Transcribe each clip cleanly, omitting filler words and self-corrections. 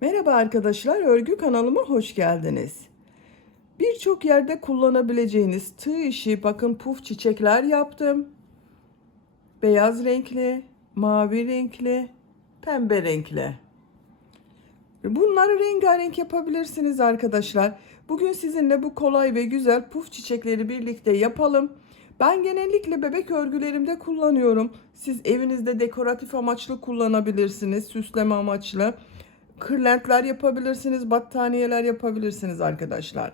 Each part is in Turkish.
Merhaba arkadaşlar, örgü kanalıma hoş geldiniz. Birçok yerde kullanabileceğiniz tığ işi bakın puf çiçekler yaptım. Beyaz renkli, mavi renkli, pembe renkli. Bunları rengarenk yapabilirsiniz arkadaşlar. Bugün sizinle bu kolay ve güzel puf çiçekleri birlikte yapalım. Ben genellikle bebek örgülerimde kullanıyorum. Siz evinizde dekoratif amaçlı kullanabilirsiniz, süsleme amaçlı. Kırlentler yapabilirsiniz, battaniyeler yapabilirsiniz arkadaşlar.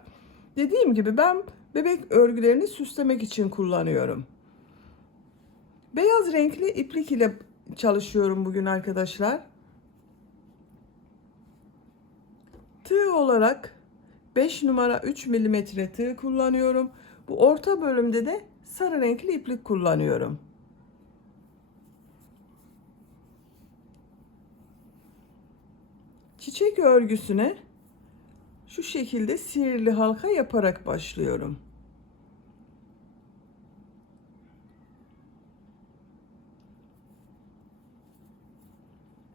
Dediğim gibi ben bebek örgülerini süslemek için kullanıyorum. Beyaz renkli iplik ile çalışıyorum bugün arkadaşlar. Tığ olarak 5 numara 3 milimetre tığ kullanıyorum. Bu orta bölümde de sarı renkli iplik kullanıyorum. Çiçek örgüsüne şu şekilde sihirli halka yaparak başlıyorum.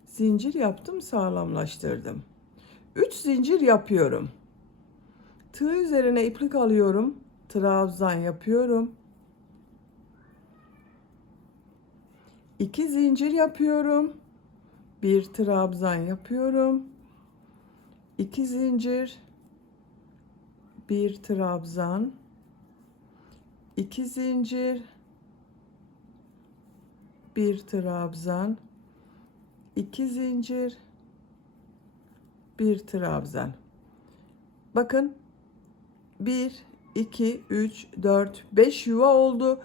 Zincir yaptım, sağlamlaştırdım. 3 zincir yapıyorum. Tığ üzerine iplik alıyorum. Trabzan yapıyorum. 2 zincir yapıyorum. Bir trabzan yapıyorum. 2 zincir, bir trabzan, 2 zincir, bir trabzan, 2 zincir, bir trabzan. Bakın 1 2 3 4 5 yuva oldu.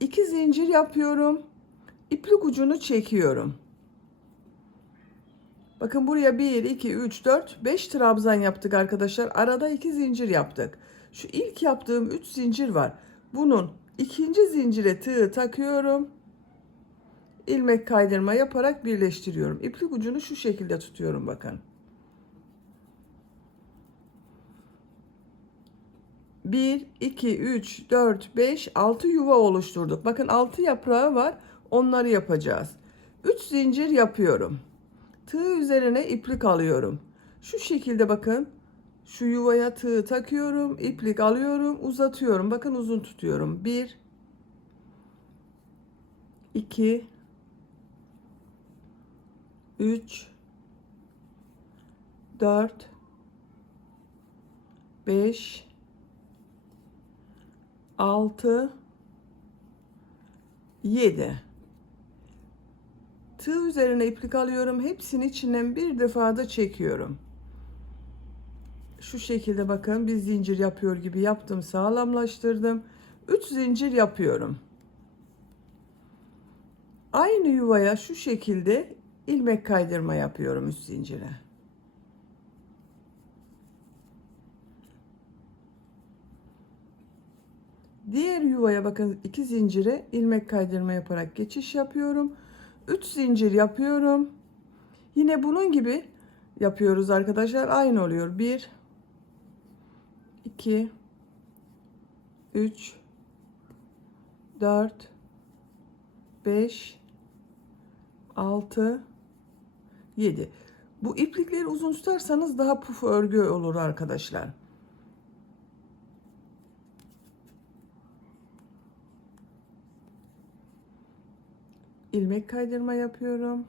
2 zincir yapıyorum. İplik ucunu çekiyorum. Bakın buraya 1 2 3 4 5 trabzan yaptık arkadaşlar. Arada 2 zincir yaptık. Şu ilk yaptığım 3 zincir var. Bunun ikinci zincire tığ takıyorum. İlmek kaydırma yaparak birleştiriyorum. İplik ucunu şu şekilde tutuyorum bakın. 1 2 3 4 5 6 yuva oluşturduk. Bakın 6 yaprağı var. Onları yapacağız. 3 zincir yapıyorum. Tığ üzerine iplik alıyorum. Şu şekilde bakın. Şu yuvaya tığ takıyorum. İplik alıyorum. Uzatıyorum. Bakın uzun tutuyorum. 1 2 3 4 5 6 7. Tığ üzerine iplik alıyorum. Hepsini içinden bir defa da çekiyorum. Şu şekilde bakın bir zincir yapıyor gibi yaptım, sağlamlaştırdım. 3 zincir yapıyorum. Aynı yuvaya şu şekilde ilmek kaydırma yapıyorum 3 zincire. Diğer yuvaya bakın 2 zincire ilmek kaydırma yaparak geçiş yapıyorum. 3 zincir yapıyorum. Yine bunun gibi yapıyoruz arkadaşlar. Aynı oluyor. 1 2 3 4 5 6 7. Bu iplikleri uzun tutarsanız daha puf örgü olur arkadaşlar. İlmek kaydırma yapıyorum.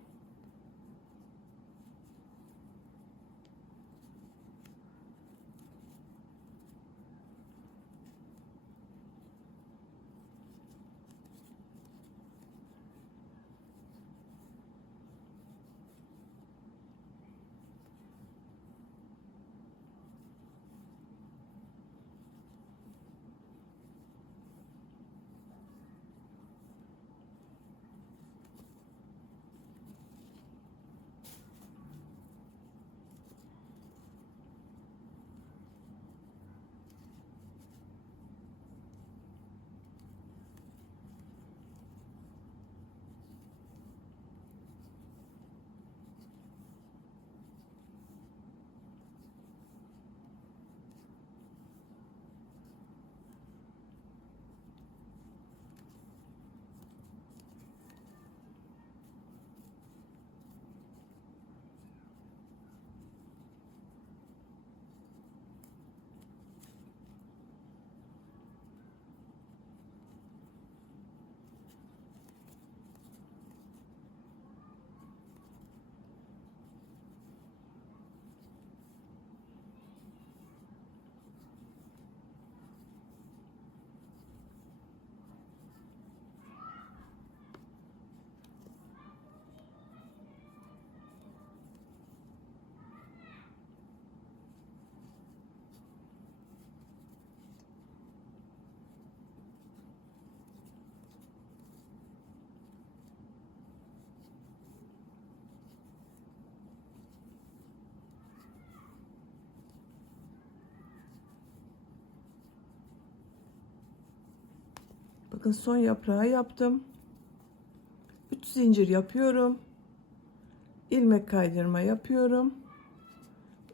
Bakın son yaprağı yaptım. 3 zincir yapıyorum. İlmek kaydırma yapıyorum.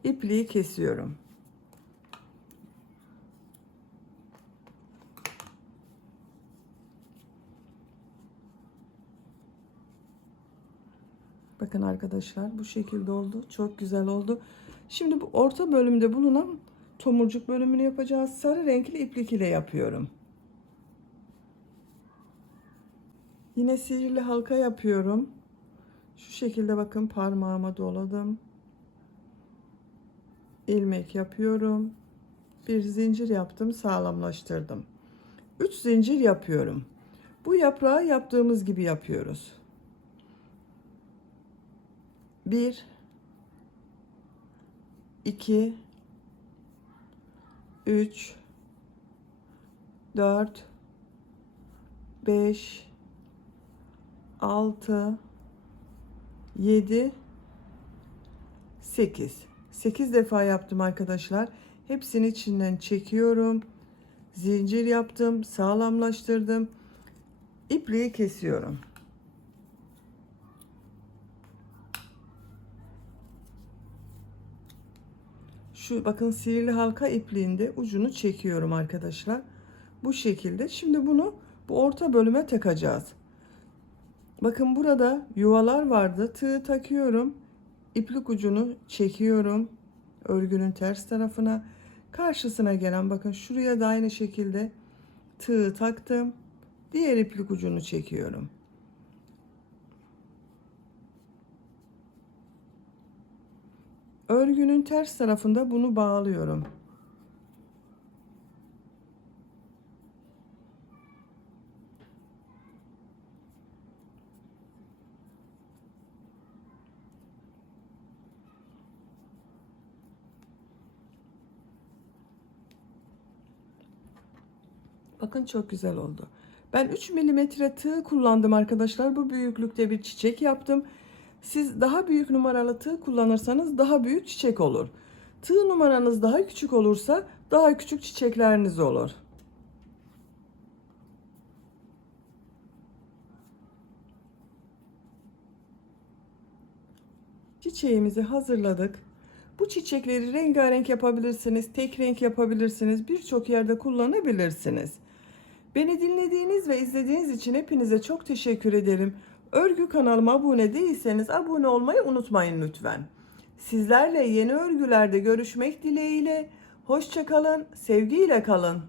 İpliği kesiyorum. Bakın arkadaşlar, bu şekilde oldu. Çok güzel oldu. Şimdi bu orta bölümde bulunan tomurcuk bölümünü yapacağız. Sarı renkli iplik ile yapıyorum. Yine sihirli halka yapıyorum. Şu şekilde bakın, parmağıma doladım. İlmek yapıyorum. Bir zincir yaptım, sağlamlaştırdım. 3 zincir yapıyorum. Bu yaprağı yaptığımız gibi yapıyoruz. 1 2 3 4 5 6 7 8 defa yaptım arkadaşlar. Hepsini içinden çekiyorum. Zincir yaptım, sağlamlaştırdım. İpliği kesiyorum. Şu bakın, sihirli halka ipliğinde ucunu çekiyorum arkadaşlar. Bu şekilde. Şimdi bunu bu orta bölüme takacağız. Bakın, burada yuvalar vardı. Tığ takıyorum. İplik ucunu çekiyorum. Örgünün ters tarafına. Karşısına gelen, bakın şuraya da aynı şekilde tığ taktım. Diğer iplik ucunu çekiyorum. Örgünün ters tarafında bunu bağlıyorum. Bakın, çok güzel oldu. Ben 3 milimetre tığ kullandım arkadaşlar. Bu büyüklükte bir çiçek yaptım. Siz daha büyük numaralı tığ kullanırsanız daha büyük çiçek olur. Tığ numaranız daha küçük olursa daha küçük çiçekleriniz olur. Çiçeğimizi hazırladık. Bu çiçekleri rengarenk yapabilirsiniz, tek renk yapabilirsiniz, birçok yerde kullanabilirsiniz. Beni dinlediğiniz ve izlediğiniz için hepinize çok teşekkür ederim. Örgü kanalıma abone değilseniz abone olmayı unutmayın lütfen. Sizlerle yeni örgülerde görüşmek dileğiyle. Hoşça kalın, sevgiyle kalın.